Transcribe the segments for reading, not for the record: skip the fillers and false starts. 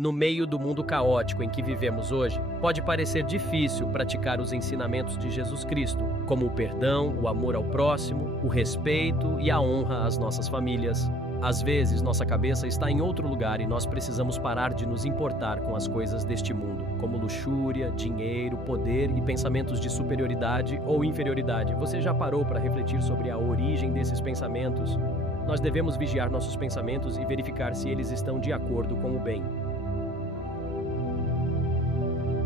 No meio do mundo caótico em que vivemos hoje, pode parecer difícil praticar os ensinamentos de Jesus Cristo, como o perdão, o amor ao próximo, o respeito e a honra às nossas famílias. Às vezes, nossa cabeça está em outro lugar e nós precisamos parar de nos importar com as coisas deste mundo, como luxúria, dinheiro, poder e pensamentos de superioridade ou inferioridade. Você já parou para refletir sobre a origem desses pensamentos? Nós devemos vigiar nossos pensamentos e verificar se eles estão de acordo com o bem.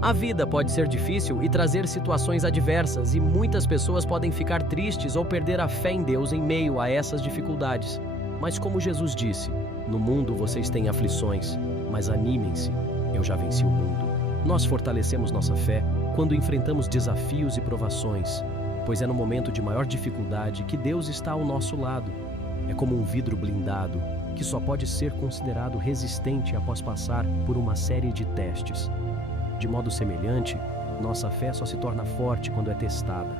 A vida pode ser difícil e trazer situações adversas, e muitas pessoas podem ficar tristes ou perder a fé em Deus em meio a essas dificuldades. Mas como Jesus disse, no mundo vocês têm aflições, mas animem-se, eu já venci o mundo. Nós fortalecemos nossa fé quando enfrentamos desafios e provações, pois é no momento de maior dificuldade que Deus está ao nosso lado. É como um vidro blindado, que só pode ser considerado resistente após passar por uma série de testes. De modo semelhante, nossa fé só se torna forte quando é testada.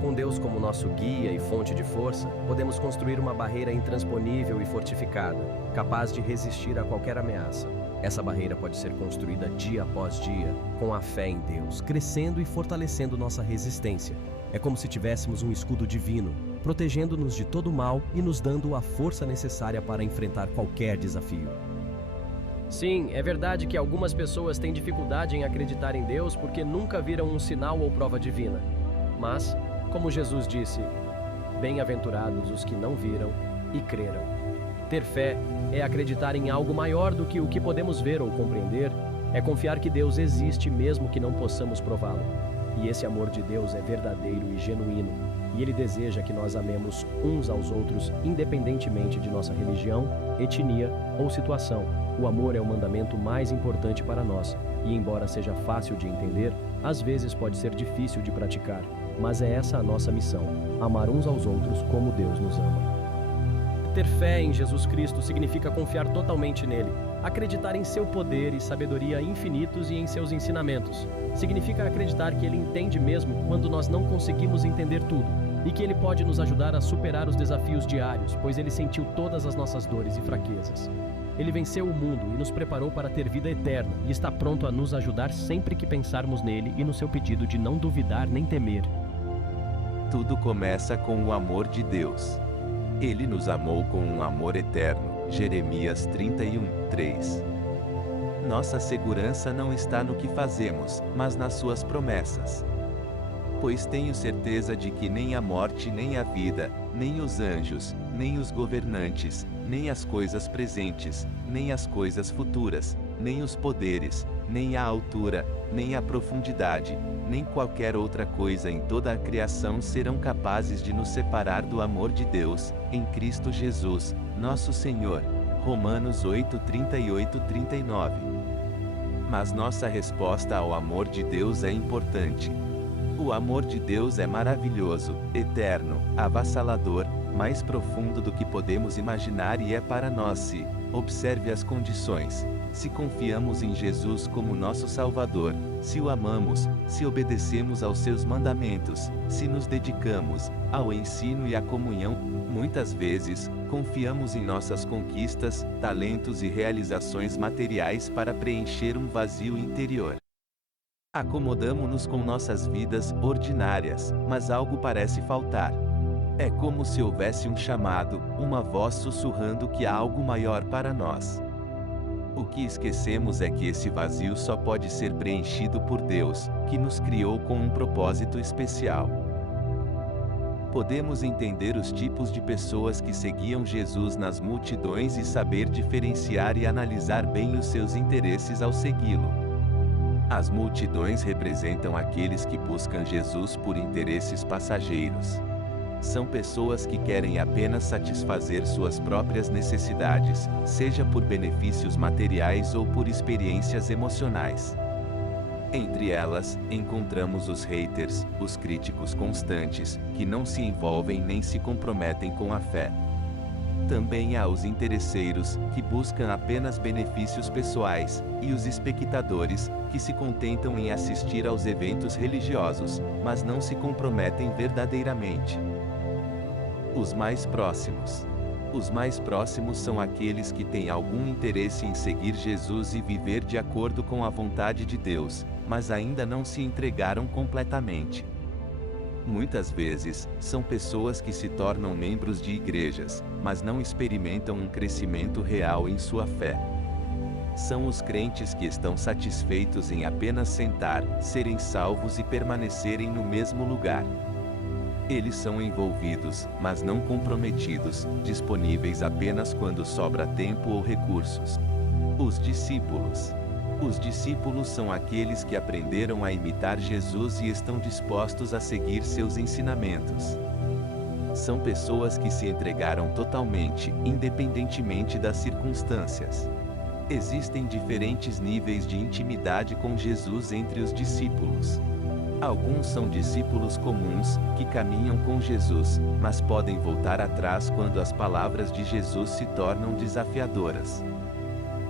Com Deus como nosso guia e fonte de força, podemos construir uma barreira intransponível e fortificada, capaz de resistir a qualquer ameaça. Essa barreira pode ser construída dia após dia, com a fé em Deus, crescendo e fortalecendo nossa resistência. É como se tivéssemos um escudo divino, protegendo-nos de todo mal e nos dando a força necessária para enfrentar qualquer desafio. Sim, é verdade que algumas pessoas têm dificuldade em acreditar em Deus porque nunca viram um sinal ou prova divina. Mas, como Jesus disse, bem-aventurados os que não viram e creram. Ter fé é acreditar em algo maior do que o que podemos ver ou compreender, é confiar que Deus existe mesmo que não possamos prová-lo. E esse amor de Deus é verdadeiro e genuíno, e Ele deseja que nós amemos uns aos outros independentemente de nossa religião, etnia ou situação. O amor é o mandamento mais importante para nós, e embora seja fácil de entender, às vezes pode ser difícil de praticar. Mas é essa a nossa missão, amar uns aos outros como Deus nos ama. Ter fé em Jesus Cristo significa confiar totalmente nele, acreditar em seu poder e sabedoria infinitos e em seus ensinamentos. Significa acreditar que ele entende mesmo quando nós não conseguimos entender tudo, e que ele pode nos ajudar a superar os desafios diários, pois ele sentiu todas as nossas dores e fraquezas. Ele venceu o mundo e nos preparou para ter vida eterna, e está pronto a nos ajudar sempre que pensarmos nele e no seu pedido de não duvidar nem temer. Tudo começa com o amor de Deus. Ele nos amou com um amor eterno. Jeremias 31:3. Nossa segurança não está no que fazemos, mas nas suas promessas. Pois tenho certeza de que nem a morte nem a vida, nem os anjos, nem os governantes, nem as coisas presentes, nem as coisas futuras, nem os poderes, nem a altura, nem a profundidade, nem qualquer outra coisa em toda a criação serão capazes de nos separar do amor de Deus, em Cristo Jesus, nosso Senhor. Romanos 8:38-39. Mas nossa resposta ao amor de Deus é importante. O amor de Deus é maravilhoso, eterno, avassalador, mais profundo do que podemos imaginar e é para nós se, observe as condições, se confiamos em Jesus como nosso Salvador, se o amamos, se obedecemos aos seus mandamentos, se nos dedicamos ao ensino e à comunhão. Muitas vezes, confiamos em nossas conquistas, talentos e realizações materiais para preencher um vazio interior. Acomodamo-nos com nossas vidas ordinárias, mas algo parece faltar. É como se houvesse um chamado, uma voz sussurrando que há algo maior para nós. O que esquecemos é que esse vazio só pode ser preenchido por Deus, que nos criou com um propósito especial. Podemos entender os tipos de pessoas que seguiam Jesus nas multidões e saber diferenciar e analisar bem os seus interesses ao segui-lo. As multidões representam aqueles que buscam Jesus por interesses passageiros. São pessoas que querem apenas satisfazer suas próprias necessidades, seja por benefícios materiais ou por experiências emocionais. Entre elas, encontramos os haters, os críticos constantes, que não se envolvem nem se comprometem com a fé. Também há os interesseiros, que buscam apenas benefícios pessoais, e os espectadores, que se contentam em assistir aos eventos religiosos, mas não se comprometem verdadeiramente. Os mais próximos. Os mais próximos são aqueles que têm algum interesse em seguir Jesus e viver de acordo com a vontade de Deus, mas ainda não se entregaram completamente. Muitas vezes, são pessoas que se tornam membros de igrejas, mas não experimentam um crescimento real em sua fé. São os crentes que estão satisfeitos em apenas sentar, serem salvos e permanecerem no mesmo lugar. Eles são envolvidos, mas não comprometidos, disponíveis apenas quando sobra tempo ou recursos. Os discípulos. Os discípulos são aqueles que aprenderam a imitar Jesus e estão dispostos a seguir seus ensinamentos. São pessoas que se entregaram totalmente, independentemente das circunstâncias. Existem diferentes níveis de intimidade com Jesus entre os discípulos. Alguns são discípulos comuns, que caminham com Jesus, mas podem voltar atrás quando as palavras de Jesus se tornam desafiadoras.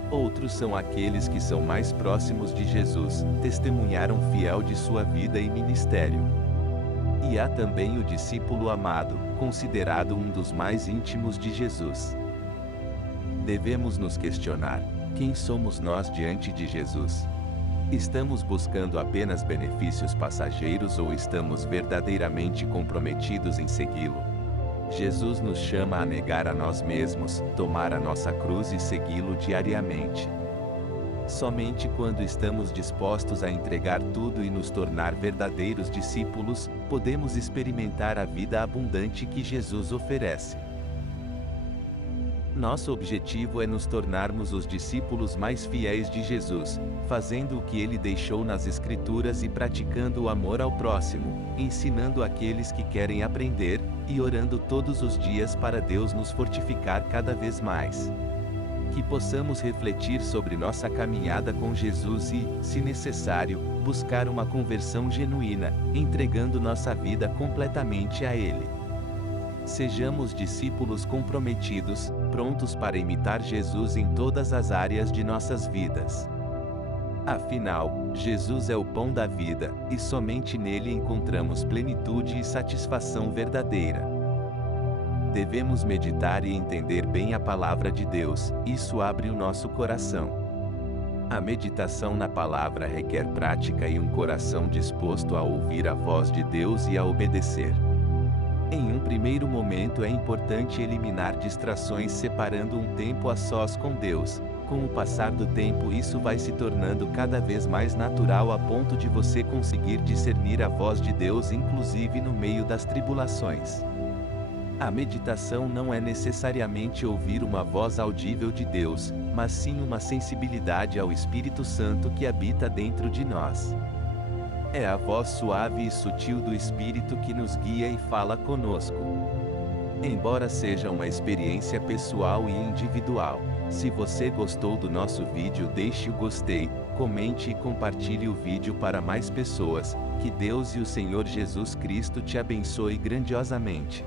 Outros são aqueles que são mais próximos de Jesus, testemunharam fiel de sua vida e ministério. E há também o discípulo amado, considerado um dos mais íntimos de Jesus. Devemos nos questionar: quem somos nós diante de Jesus? Estamos buscando apenas benefícios passageiros ou estamos verdadeiramente comprometidos em segui-lo? Jesus nos chama a negar a nós mesmos, tomar a nossa cruz e segui-lo diariamente. Somente quando estamos dispostos a entregar tudo e nos tornar verdadeiros discípulos, podemos experimentar a vida abundante que Jesus oferece. Nosso objetivo é nos tornarmos os discípulos mais fiéis de Jesus, fazendo o que ele deixou nas Escrituras e praticando o amor ao próximo, ensinando aqueles que querem aprender, e orando todos os dias para Deus nos fortificar cada vez mais. Que possamos refletir sobre nossa caminhada com Jesus e, se necessário, buscar uma conversão genuína, entregando nossa vida completamente a Ele. Sejamos discípulos comprometidos, prontos para imitar Jesus em todas as áreas de nossas vidas. Afinal, Jesus é o pão da vida, e somente nele encontramos plenitude e satisfação verdadeira. Devemos meditar e entender bem a palavra de Deus, isso abre o nosso coração. A meditação na palavra requer prática e um coração disposto a ouvir a voz de Deus e a obedecer. Em um primeiro momento é importante eliminar distrações separando um tempo a sós com Deus. Com o passar do tempo isso vai se tornando cada vez mais natural a ponto de você conseguir discernir a voz de Deus inclusive no meio das tribulações. A meditação não é necessariamente ouvir uma voz audível de Deus, mas sim uma sensibilidade ao Espírito Santo que habita dentro de nós. É a voz suave e sutil do Espírito que nos guia e fala conosco. Embora seja uma experiência pessoal e individual, se você gostou do nosso vídeo, deixe o gostei, comente e compartilhe o vídeo para mais pessoas. Que Deus e o Senhor Jesus Cristo te abençoe grandiosamente.